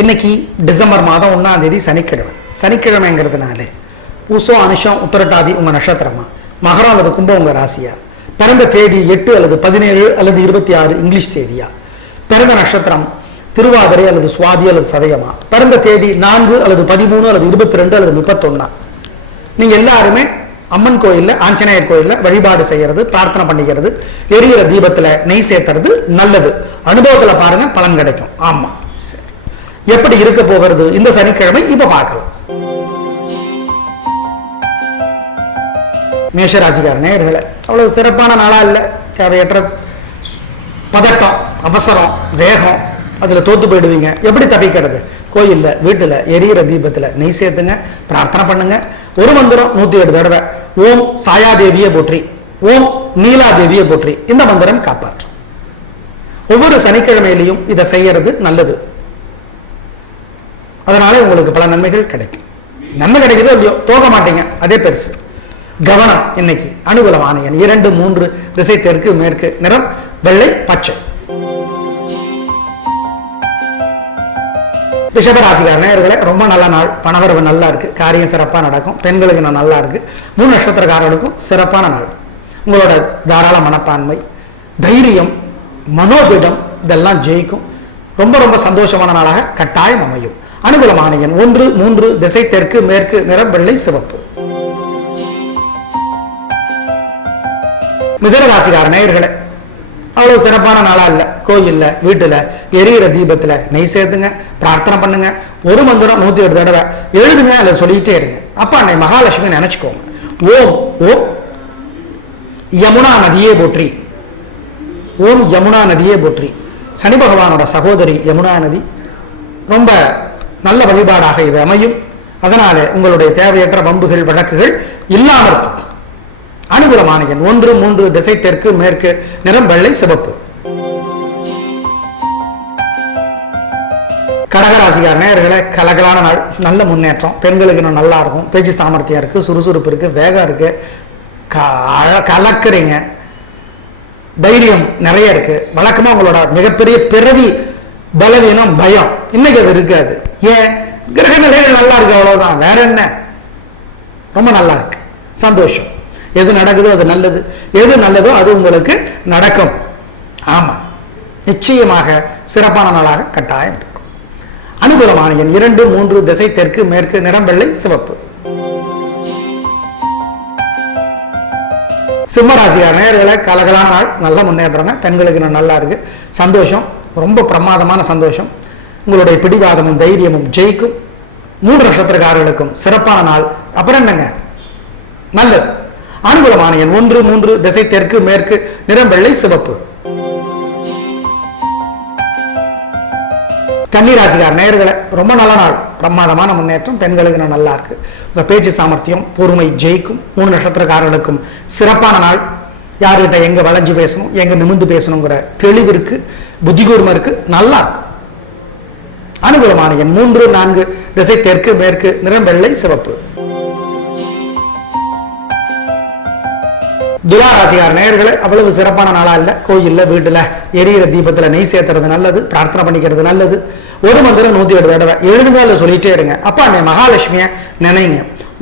இன்னைக்கு டிசம்பர் மாதம் 1ஆம் தேதி சனிக்கிழமை. சனிக்கிழமைங்கிறதுனால உசம் அனுஷம் உத்தரட்டாதி உங்கள் நட்சத்திரமா, மகரம் அல்லது கும்பம் உங்கள் ராசியா, பிறந்த தேதி 8 அல்லது 17 அல்லது 26 இங்கிலீஷ் தேதியா, பிறந்த நட்சத்திரம் திருவாதிரை அல்லது சுவாதி அல்லது சதயமா, பிறந்த தேதி 4 அல்லது 13 அல்லது 22 அல்லது 31. நீங்கள் எல்லாருமே அம்மன் கோயிலில், ஆஞ்சநேயர் கோயிலில் வழிபாடு செய்கிறது, பிரார்த்தனை பண்ணிக்கிறது, எரியிற தீபத்தில் நெய் சேர்த்துறது நல்லது. அனுபவத்தில் பாருங்க, பலன் கிடைக்கும். ஆமாம், சரி. எப்படி இருக்க போகிறது இந்த சனிக்கிழமை இப்போ பார்க்கலாம். மேஷராசிக்கார நேயர்களே, அவ்வளவு சிறப்பான நாளா இல்லை. தேவையற்ற பதட்டம், அவசரம், வேகம், அதில் தோத்து போயிடுவீங்க. எப்படி தப்பிக்கிறது? கோயிலில், வீட்டில் எரியிற தீபத்தில் நெய் சேர்த்துங்க, பிரார்த்தனை பண்ணுங்க. ஒரு மந்திரம் 108 தடவை, ஓம் சாயாதேவியை போற்றி, ஓம் நீலாதேவியை போற்றி, இந்த மந்திரம் காப்பாற்றும். ஒவ்வொரு சனிக்கிழமையிலையும் இதை செய்யறது நல்லது. அதனால உங்களுக்கு பல நன்மைகள் கிடைக்கும். நன்மை கிடைக்குதோ இல்லையோ, தோக மாட்டீங்க, அதே பெருசு. கவனம். இன்னைக்கு அனுகூலமான எண் 2, 3, திசை தெற்கு மேற்கு, நிறம் வெள்ளை பச்சை. ரிஷபராசிக்கார நேயர்களே, ரொம்ப நல்ல நாள். பணவரவு நல்லா இருக்கு, காரியம் சிறப்பாக நடக்கும். பெண்களுக்கு நான் நல்லா இருக்கு. 3 நட்சத்திரக்காரர்களுக்கும் சிறப்பான நாள். உங்களோட தாராள மனப்பான்மை, தைரியம், மனோதிடம் இதெல்லாம் ஜெயிக்கும். ரொம்ப ரொம்ப சந்தோஷமான நாளாக கட்டாயம் அமையும். அனுகூலமான எண் 1, 3, திசை தெற்கு மேற்கு, நிறம் வெள்ளை சிவப்பு. மிதுனராசிக்கார நேயர்களே, அவ்வளவு சிறப்பான நாளா இல்லை. கோயில்ல, வீட்டுல எரியிற தீபத்துல நெய் சேர்த்துங்க, பிரார்த்தனை பண்ணுங்க. ஒரு மந்திரம் 108 தடவை எழுதுங்க, அல்லது சொல்லிக்கிட்டே இருங்க. அப்ப அன்னை மகாலட்சுமி நினைச்சுக்கோங்க. ஓம் ஓம் யமுனா நதியே போற்றி, ஓம் யமுனா நதியே போற்றி. சனி பகவானோட சகோதரி யமுனா நதி. ரொம்ப நல்ல வழிபாடாக இது அமையும். அதனால உங்களுடைய தேவையற்ற வம்புகள் வழக்குகள் இல்லாமல் இருக்கும். அனுகூலமான எண் 1, 3, திசை தெற்கு மேற்கு, நிறம் வெள்ளை சிவப்பு. கடகராசிக்கார நேயர்களே, கலகலான நாள். நல்ல முன்னேற்றம். பெண்களுக்கு இன்னும் நல்லா இருக்கும். பேச்சு சாமர்த்தியம் இருக்கு, சுறுசுறுப்பு இருக்கு, வேகம் இருக்கு, கலக்குறீங்க, தைரியம் நிறைய இருக்கு. வழக்கமா உங்களோட மிகப்பெரிய பிறவி பலவீனம் பயம், இன்னைக்கு அது இருக்காது. ஏன்? கிரக நிலைகள் நல்லா இருக்கு, அவ்வளவுதான். வேற என்ன? ரொம்ப நல்லா இருக்கு, சந்தோஷம். எது நடக்குதோ அது நல்லது, எது நல்லதோ அது உங்களுக்கு நடக்கும். ஆமா, நிச்சயமாக சிறப்பான நாளாக கட்டாயம் இருக்கும். அனுகூலமான எண் 2, 3, திசை தெற்கு மேற்கு, நிறம் வெள்ளை சிவப்பு. சிம்மராசிக்கார நேயர்களே, கலகலான நாள். நல்ல முன்னேற்றங்க. பெண்களுக்கு இன்னும் நல்லா இருக்கு, சந்தோஷம். ரொம்ப பிரமாதமான சந்தோஷம். உங்களுடைய பிடிவாதமும் தைரியமும் ஜெயிக்கும். 3 நட்சத்திரக்காரர்களுக்கும் சிறப்பான நாள். அப்புறம் என்னங்க, நல்லது. அனுகூலமான எண் 1, 3, திசை தெற்கு மேற்கு, நிறம் வெள்ளை சிவப்பு. கன்னிராசிக்கார நேயர்களே, ரொம்ப நல்ல நாள். பிரமாதமான முன்னேற்றம். பெண்களுக்கு நல்லா இருக்கு. உங்க பேச்சு சாமர்த்தியம், பொறுமை ஜெயிக்கும். 3 நட்சத்திரக்காரர்களுக்கும் சிறப்பான நாள். யார்கிட்ட எங்க வளைஞ்சு பேசணும், எங்க நிமிர்ந்து பேசணுங்கிற தெளிவு இருக்கு, புத்திகூர்மம் இருக்கு, நல்லா இருக்கு. அனுகூலமான எண் 3, 4, திசை தெற்கு மேற்கு, நிறம் வெள்ளை சிவப்பு. துலாராசிக்கார நேயர்களே, அவ்வளவு சிறப்பான நாளா இல்லை. கோயில்ல, வீட்டுல எரியிற தீபத்துல நெய் சேர்த்துறது நல்லது, பிரார்த்தனை பண்ணிக்கிறது நல்லது. ஒரு மந்திரம் 108 தடவை எழுதுங்க, அல்லது சொல்லிட்டே இருங்க. அப்ப அன்னை மகாலட்சுமியை நினைங்க.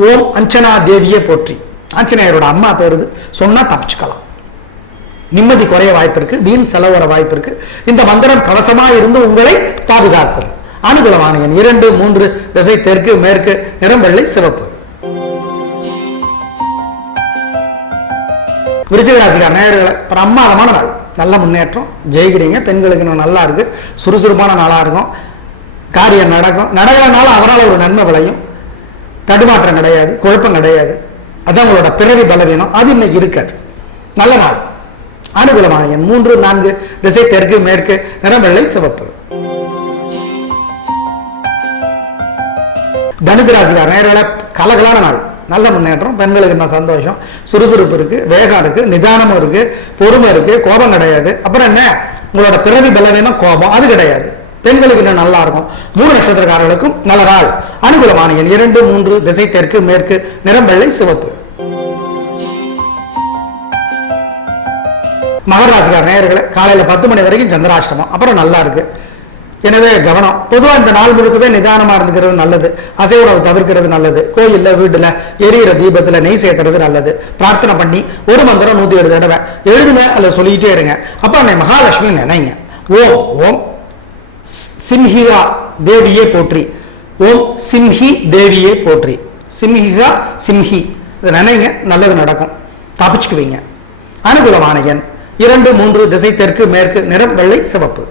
ஓம் அஞ்சனா தேவியே போற்றி. ஆஞ்சநேயரோட அம்மா பேருது, சொன்னா தப்பிச்சுக்கலாம். நிம்மதி குறைய வாய்ப்பு இருக்கு, வீண் செலவு வர வாய்ப்பு இருக்கு. இந்த மந்திரம் கவசமா இருந்து உங்களை பாதுகாக்கும். அனுகூலமான எண் 2, 3, திசை தெற்கு மேற்கு, நிறம் வெள்ளை சிவப்பு. விருச்சிக ராசிக்கார நேயர்களே, பிரமாதமான நாள். நல்ல முன்னேற்றம், ஜெயிக்கிறீங்க. பெண்களுக்கு இன்னும் நல்லா இருக்கு, சுறுசுறுப்பான நாளா இருக்கும். காரியம் நடக்கும். நடக்கிறனால அதனால ஒரு நன்மை விளையும். தடுமாற்றம் கிடையாது, குழப்பம் கிடையாது. அதான் உங்களோட பிறவி பலவீனம், அது இன்னைக்கு இருக்காது. நல்ல நாள். அனுகூலமான எண் 3, 4, திசை தெற்கு மேற்கு, நிறம் வெள்ளை சிவப்பு. தனுசு ராசிக்கார நேயர்களே, கலகலான நாள். நல்ல முன்னேற்றம். பெண்களுக்கு என்ன சந்தோஷம், சுறுசுறுப்பு இருக்கு, வேகம் இருக்கு, நிதானமும் இருக்கு, பொறுமை இருக்கு, கோபம் கிடையாது. அப்புறம் என்ன? உங்களோட பிறவி பலவீனம் கோபம், அது கிடையாது. பெண்களுக்கு இன்னும் நல்லா இருக்கும். 3 நட்சத்திரக்காரர்களுக்கும் நல்ல நாள். அனுகூலமான எண் 2, 3, திசை தெற்கு மேற்கு, நிறம் வெள்ளை சிவப்பு. மகர ராசிக்கார நேயர்களே, காலையில 10 மணி வரைக்கும் சந்திராஷ்டமம். அப்புறம் நல்லா இருக்கு. எனவே கவனம். பொதுவாக இந்த நாள் முழுக்கவே நிதானமா இருந்துக்கிறது நல்லது. அசைவ உணவு தவிர்க்கிறது நல்லது. கோயில்ல வீட்டுல எரியிற தீபத்துல நெய் சேர்த்துறது நல்லது. பிரார்த்தனை பண்ணி ஒரு மந்திரம் 107 தடவை எழுதுங்க அல்லது சொல்லிக்கிட்டே இருங்க. அப்ப அன்னை மகாலட்சுமி நினைங்க. ஓம் ஓம் சிம்ஹிகா தேவியே போற்றி, ஓம் சிம்ஹி தேவியே போற்றி, சிம்ஹிகா சிம்ஹி இதை நினைங்க, நல்லது நடக்கும், தப்பிச்சுக்குவீங்க. அனுகூலமான எண் 2, 3, திசை தெற்கு மேற்கு, நிறம் வெள்ளை சிவப்பு.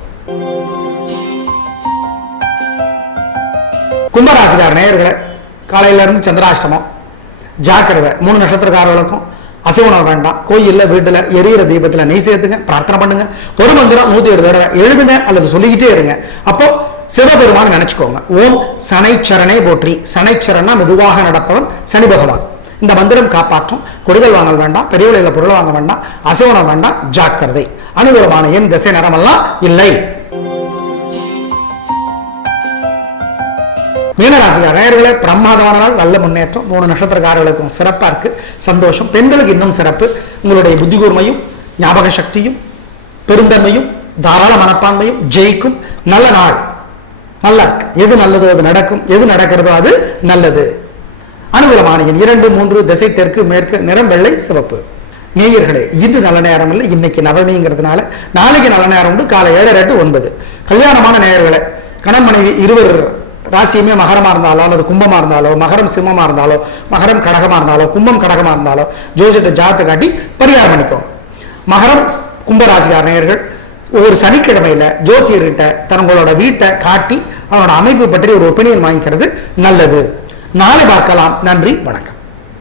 கும்பராசிக்கார நேயர்களே, காலையில இருந்து சந்திராஷ்டமம், ஜாக்கிரதை. 3 நட்சத்திரக்காரர்களுக்கும் அசைவ உணவு வேண்டாம். கோயில்ல வீட்டுல எரியிற தீபத்துல நெய் சேர்த்துங்க, பிரார்த்தனை பண்ணுங்க, ஒரு மந்திரம் 107 தடவை எழுதுங்க அல்லது சொல்லிக்கிட்டே இருங்க. அப்போ சிவபெருமான நினைச்சுக்கோங்க. ஓம் சனைச்சரனை போற்றி. சனைச்சரனா மெதுவாக நடப்பவன் சனி பகவான். இந்த மந்திரம் காப்பாற்றும். கொடிதல் வாங்கல் வேண்டாம், பெரிய விலையில பொருள் வாங்க வேண்டாம், அசைவ உணவு வேண்டாம், ஜாக்கிரதை. அனுகூலமான எண் திசை நிறமெல்லாம் இல்லை. மீனராசிக்கார நேயர்களே, பிரமாதமான நாள், நல்ல முன்னேற்றம். 3 நட்சத்திரக்காரர்களுக்கும் சிறப்பா இருக்கு, சந்தோஷம். பெண்களுக்கு இன்னும் சிறப்பு. உங்களுடைய புத்தி கூர்மையும் ஞாபக சக்தியும் பெருந்தன்மையும் தாராள மனப்பான்மையும் ஜெயிக்கும். நல்ல நாள், நல்லா இருக்கு. எது நல்லதோ அது நடக்கும், எது நடக்கிறதோ அது நல்லது. அனுகூலமான எண் 2, 3, திசை தெற்கு மேற்கு, நிறம் வெள்ளை சிவப்பு. நேயர்களே, இன்று நல்ல நேரம் இல்லை, இன்னைக்கு நவமிங்கிறதுனால நாளைக்கு நல்ல நேரம் உண்டு. காலை 7:30 to 9. கல்யாணமான நேயர்களே, கணவன் மனைவி இருவர் ராசியுமே மகரமா இருந்தாலோ அல்லது கும்பமா இருந்தாலோ, மகரம் சிம்மமா இருந்தாலோ, மகரம் கடகமா இருந்தாலோ, கும்பம் கடகமா இருந்தாலோ, ஜோசிட்ட ஜாதத்தை காட்டி பரிகாரம் பண்ணிக்கோ. மகரம் கும்பராசிக்கார நேயர்கள் ஒவ்வொரு சனிக்கிழமையில ஜோசியர்கிட்ட தங்களோட வீட்டை காட்டி அவனோட அமைப்பு பற்றி ஒரு ஒப்பீனியன் வாங்கிக்கிறது நல்லது. நாளை பார்க்கலாம். நன்றி, வணக்கம்.